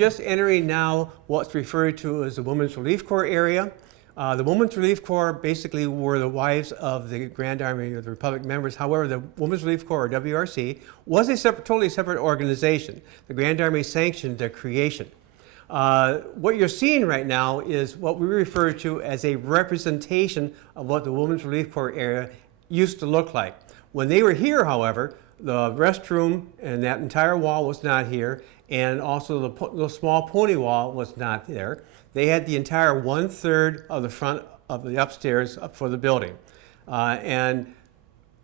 just entering now what's referred to as the Women's Relief Corps area. The Women's Relief Corps basically were the wives of the Grand Army of the Republic members. However, the Women's Relief Corps, or WRC, was a totally separate organization. The Grand Army sanctioned their creation. What you're seeing right now is what we refer to as a representation of what the Women's Relief Corps area used to look like. When they were here, however, the restroom and that entire wall was not here, and also the small pony wall was not there. They had the entire 1/3 of the front of the upstairs up for the building. And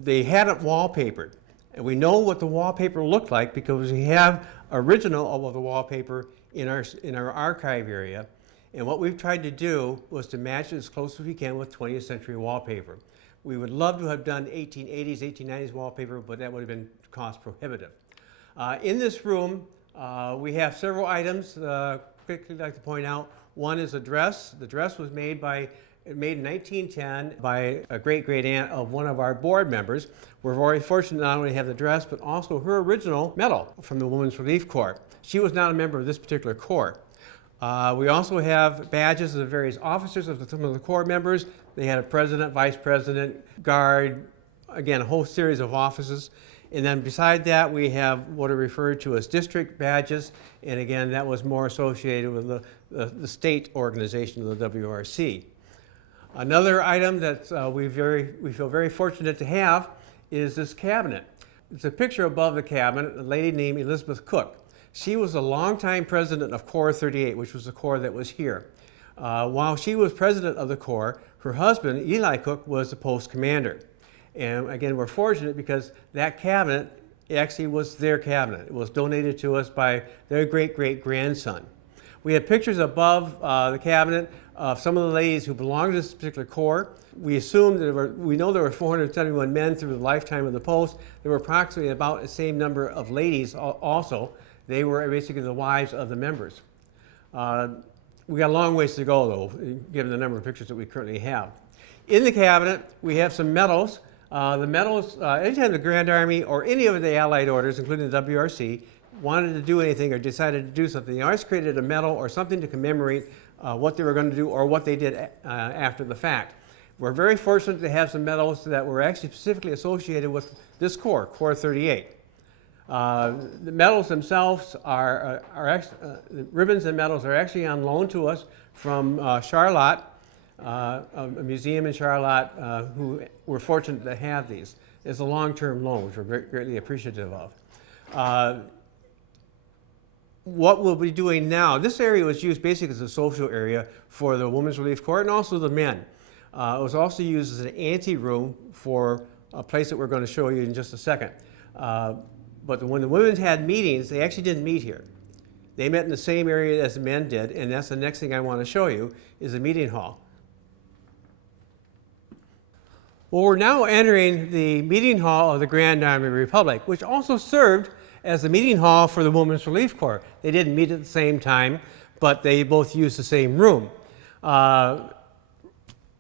they had it wallpapered. And we know what the wallpaper looked like because we have original of the wallpaper in our archive area. And what we've tried to do was to match it as close as we can with 20th century wallpaper. We would love to have done 1880s, 1890s wallpaper, but that would have been cost prohibitive. In this room, we have several items. Quickly like to point out, one is a dress. The dress was made in 1910 by a great-great-aunt of one of our board members. We're very fortunate not only to have the dress, but also her original medal from the Women's Relief Corps. She was not a member of this particular corps. We also have badges of the various officers of some of the corps members. They had a president, vice president, guard, again, a whole series of offices. And then beside that, we have what are referred to as district badges. And again, that was more associated with the state organization of the WRC. Another item that we feel very fortunate to have is this cabinet. It's a picture above the cabinet, a lady named Elizabeth Cook. She was a longtime president of Corps 38, which was the corps that was here. While she was president of the corps, her husband, Eli Cook, was the post commander. And again, we're fortunate because that cabinet actually was their cabinet. It was donated to us by their great-great-grandson. We have pictures above the cabinet of some of the ladies who belonged to this particular corps. We assume that we know there were 471 men through the lifetime of the post. There were approximately about the same number of ladies also. They were basically the wives of the members. We got a long ways to go, though, given the number of pictures that we currently have. In the cabinet, we have some medals. The medals, anytime the Grand Army or any of the Allied orders, including the WRC, wanted to do anything or decided to do something, they always created a medal or something to commemorate what they were going to do or what they did after the fact. We're very fortunate to have some medals that were actually specifically associated with this corps, Corps 38. The medals themselves the ribbons and medals are actually on loan to us from Charlotte, a museum in Charlotte, who we're fortunate to have these. It's a long-term loan, which we're greatly appreciative of. What we'll be doing now, this area was used basically as a social area for the Women's Relief Corps and also the men. It was also used as an ante-room for a place that we're going to show you in just a second. But when the women had meetings, they actually didn't meet here. They met in the same area as the men did, and that's the next thing I want to show you is the meeting hall. Well, we're now entering the meeting hall of the Grand Army Republic, which also served as the meeting hall for the Women's Relief Corps. They didn't meet at the same time, but they both used the same room. The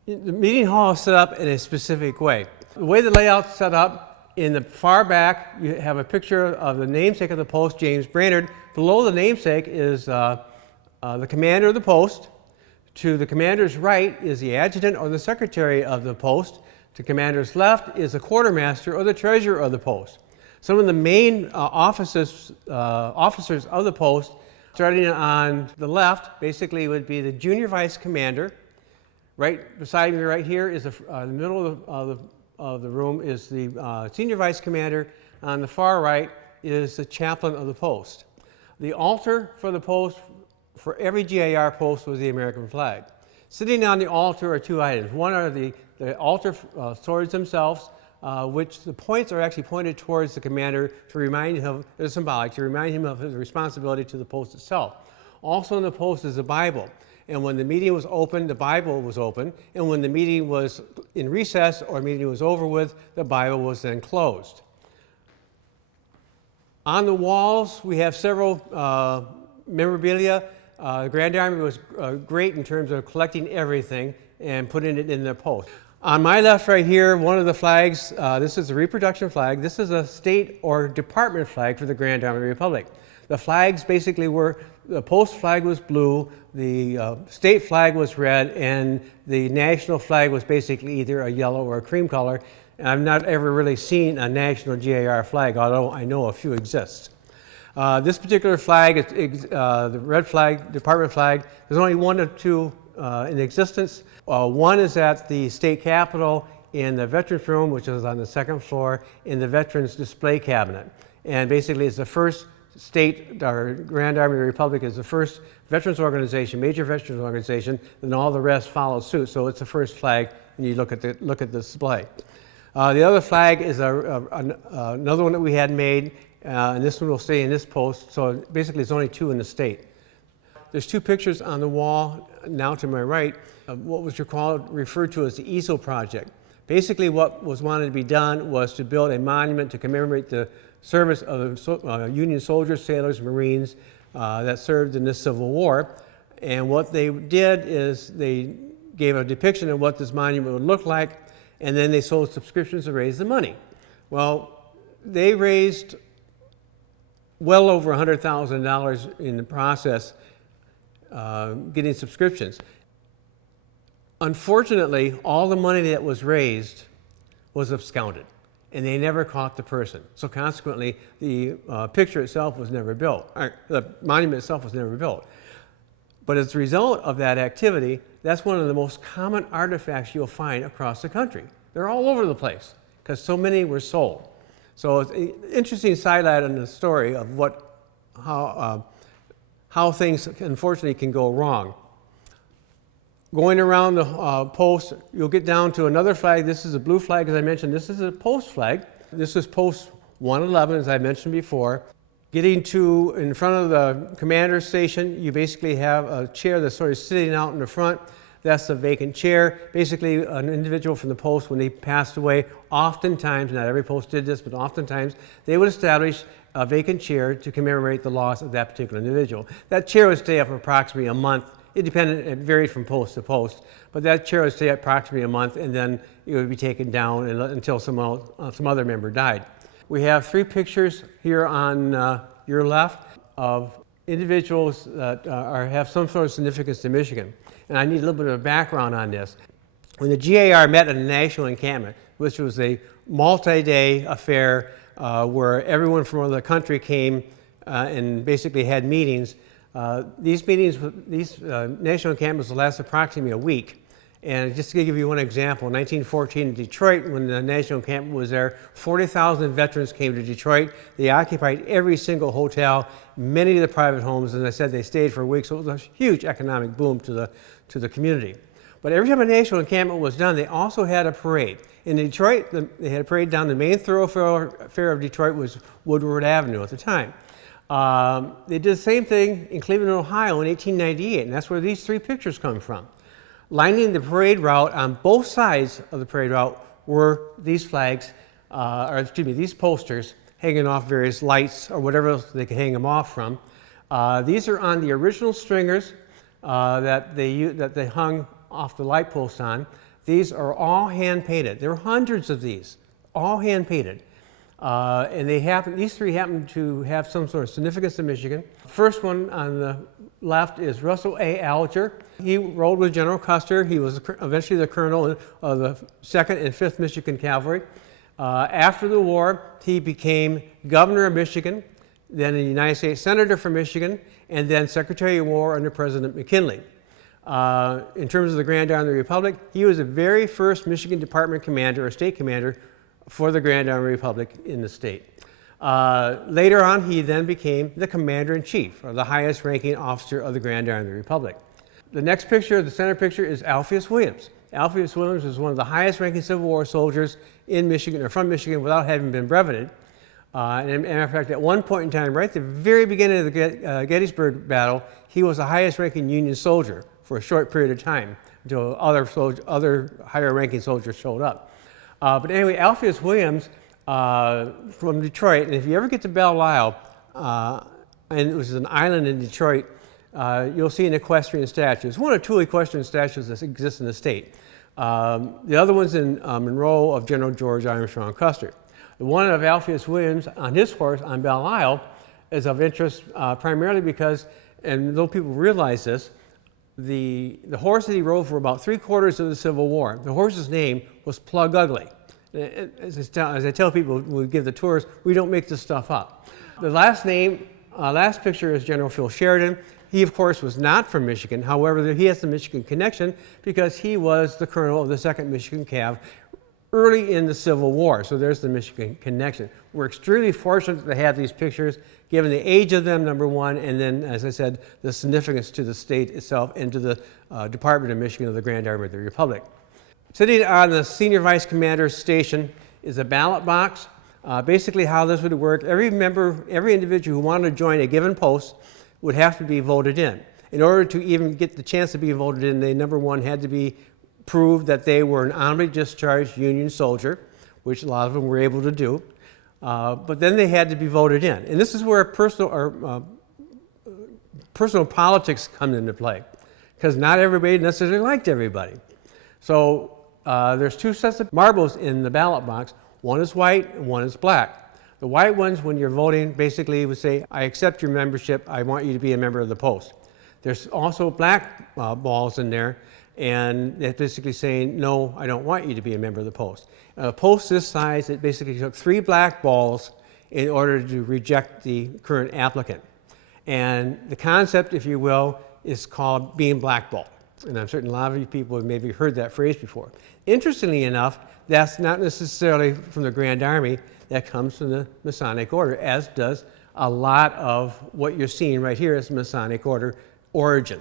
meeting hall is set up in a specific way. The way the layout's set up, in the far back, you have a picture of the namesake of the post, James Brainerd. Below the namesake is the commander of the post. To the commander's right is the adjutant or the secretary of the post. To the commander's left is the quartermaster or the treasurer of the post. Some of the main officers of the post, starting on the left, basically would be the junior vice commander. Right beside me right here is the middle of the room is the senior vice commander. On the far right is the chaplain of the post. The altar for the post, for every G.A.R. post, was the American flag. Sitting on the altar are two items. One are the altar swords themselves, which the points are actually pointed towards the commander to remind him, they're symbolic, to remind him of his responsibility to the post itself. Also on the post is the Bible. And when the meeting was open, the Bible was open. And when the meeting was in recess or meeting was over with, the Bible was then closed. On the walls, we have several memorabilia. The Grand Army was great in terms of collecting everything and putting it in their post. On my left right here, one of the flags, this is a reproduction flag. This is a state or department flag for the Grand Army Republic. The flags basically were, the post flag was blue, the state flag was red, and the national flag was basically either a yellow or a cream color. And I've not ever really seen a national G.A.R. flag, although I know a few exist. This particular flag, the red flag, department flag, there's only one or two in existence. One is at the state capitol in the Veterans Room, which is on the second floor, in the Veterans Display Cabinet. And basically it's the first state, our Grand Army Republic is the first veterans organization, major veterans organization, and all the rest follow suit. So it's the first flag, and you look at the display. The other flag is another one that we had made, and this one will stay in this post. So basically it's only two in the state. There's two pictures on the wall now to my right of what was referred to as the EASL project. Basically what was wanted to be done was to build a monument to commemorate the service of Union soldiers, sailors, Marines that served in this Civil War. And what they did is they gave a depiction of what this monument would look like, and then they sold subscriptions to raise the money. Well, they raised well over $100,000 in the process getting subscriptions. Unfortunately, all the money that was raised was absconded, and they never caught the person. So consequently, the picture itself was never built, or the monument itself was never built. But as a result of that activity, that's one of the most common artifacts you'll find across the country. They're all over the place because so many were sold. So it's an interesting sidelight on the story of how things unfortunately can go wrong. Going around the post, you'll get down to another flag. This is a blue flag, as I mentioned. This is a post flag. This is post 111, as I mentioned before. Getting to in front of the commander's station, you basically have a chair that's sort of sitting out in the front. That's a vacant chair. Basically, an individual from the post, when they passed away, oftentimes, not every post did this, but oftentimes, they would establish a vacant chair to commemorate the loss of that particular individual. That chair would stay up for approximately a month. It varied from post to post, but that chair would stay approximately a month, and then it would be taken down until some other member died. We have three pictures here on your left of individuals that have some sort of significance to Michigan. And I need a little bit of background on this. When the G.A.R. met at a national encampment, which was a multi-day affair where everyone from all the country came and basically had meetings, these national encampments will last approximately a week. And just to give you one example, in 1914 in Detroit, when the national encampment was there, 40,000 veterans came to Detroit. They occupied every single hotel, many of the private homes. As I said, they stayed for weeks, so it was a huge economic boom to the community. But every time a national encampment was done, they also had a parade. In Detroit, they had a parade down the main thoroughfare of Detroit, was Woodward Avenue at the time. They did the same thing in Cleveland, Ohio in 1898, and that's where these three pictures come from. Lining the parade route on both sides of the parade route were these flags, these posters hanging off various lights or whatever else they could hang them off from. These are on the original stringers that they hung off the light posts on. These are all hand painted. There were hundreds of these, all hand painted. And these three happen to have some sort of significance to Michigan. First one on the left is Russell A. Alger. He rode with General Custer. He was eventually the colonel of the 2nd and 5th Michigan Cavalry. After the war, he became governor of Michigan, then a United States Senator from Michigan, and then Secretary of War under President McKinley. In terms of the Grand Army of the Republic, he was the very first Michigan Department commander or state commander for the Grand Army Republic in the state. Later on, he then became the Commander-in-Chief, or the highest ranking officer of the Grand Army of the Republic. The next picture, the center picture, is Alpheus Williams. Alpheus Williams was one of the highest ranking Civil War soldiers in Michigan, or from Michigan, without having been breveted. And as a matter of fact, at one point in time, right at the very beginning of the Gettysburg battle, he was the highest ranking Union soldier for a short period of time until other higher ranking soldiers showed up. But anyway, Alpheus Williams from Detroit, and if you ever get to Belle Isle, and which is an island in Detroit, you'll see an equestrian statue. It's one of two equestrian statues that exist in the state. The other one's in Monroe of General George Armstrong Custer. The one of Alpheus Williams on his horse on Belle Isle is of interest primarily because, and little people realize this, the horse that he rode for about 3/4 of the Civil War, the horse's name was Plug Ugly. As I tell people when we give the tours, we don't make this stuff up. The last name, last picture is General Phil Sheridan. He, of course, was not from Michigan. However, he has the Michigan connection because he was the colonel of the 2nd Michigan Cav early in the Civil War. So there's the Michigan connection. We're extremely fortunate to have these pictures, given the age of them, number one, and then, as I said, the significance to the state itself and to the Department of Michigan of the Grand Army of the Republic. Sitting on the Senior Vice Commander's station is a ballot box. Basically how this would work, every individual who wanted to join a given post would have to be voted in. In order to even get the chance to be voted in, they, number one, had to be proved that they were an honorably discharged Union soldier, which a lot of them were able to do. But then they had to be voted in. And this is where personal politics come into play, because not everybody necessarily liked everybody. So there's 2 sets of marbles in the ballot box. One is white and one is black. The white ones, when you're voting, basically would say, I accept your membership, I want you to be a member of the post. There's also black balls in there, and they're basically saying, no, I don't want you to be a member of the post. A post this size, it basically took 3 black balls in order to reject the current applicant. And the concept, if you will, is called being blackballed. And I'm certain a lot of you people have maybe heard that phrase before. Interestingly enough, that's not necessarily from the Grand Army, that comes from the Masonic Order, as does a lot of what you're seeing right here is Masonic Order origin.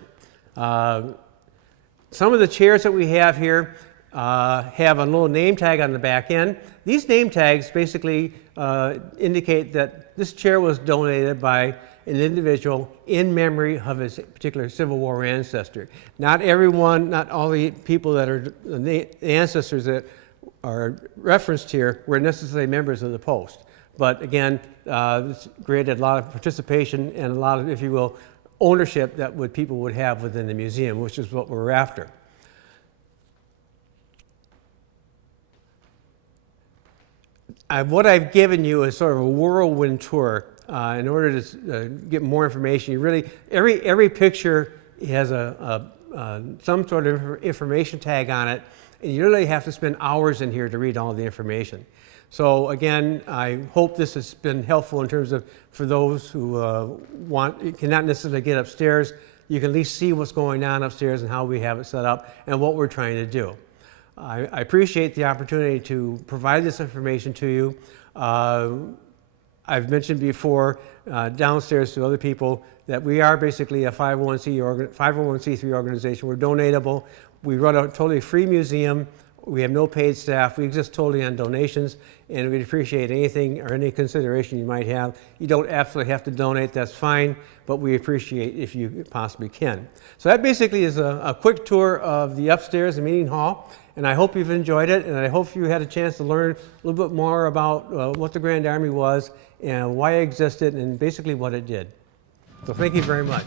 Some of the chairs that we have here have a little name tag on the back end. These name tags basically indicate that this chair was donated by an individual in memory of his particular Civil War ancestor. Not everyone, not all the people that are the ancestors that are referenced here were necessarily members of the post. But again, this created a lot of participation and a lot of, if you will, ownership that people would have within the museum, which is what we're after. What I've given you is sort of a whirlwind tour. In order to get more information, you really, every picture has some sort of information tag on it, and you really have to spend hours in here to read all the information. So again, I hope this has been helpful in terms of, for those who cannot necessarily get upstairs, you can at least see what's going on upstairs and how we have it set up and what we're trying to do. I appreciate the opportunity to provide this information to you. I've mentioned before downstairs to other people that we are basically a 501c3 organization. We're donatable. We run a totally free museum. We have no paid staff. We exist totally on donations, and we'd appreciate anything or any consideration you might have. You don't absolutely have to donate, that's fine, but we appreciate if you possibly can. So that basically is a quick tour of the upstairs, the meeting hall, and I hope you've enjoyed it, and I hope you had a chance to learn a little bit more about what the Grand Army was and why it existed and basically what it did. So thank you very much.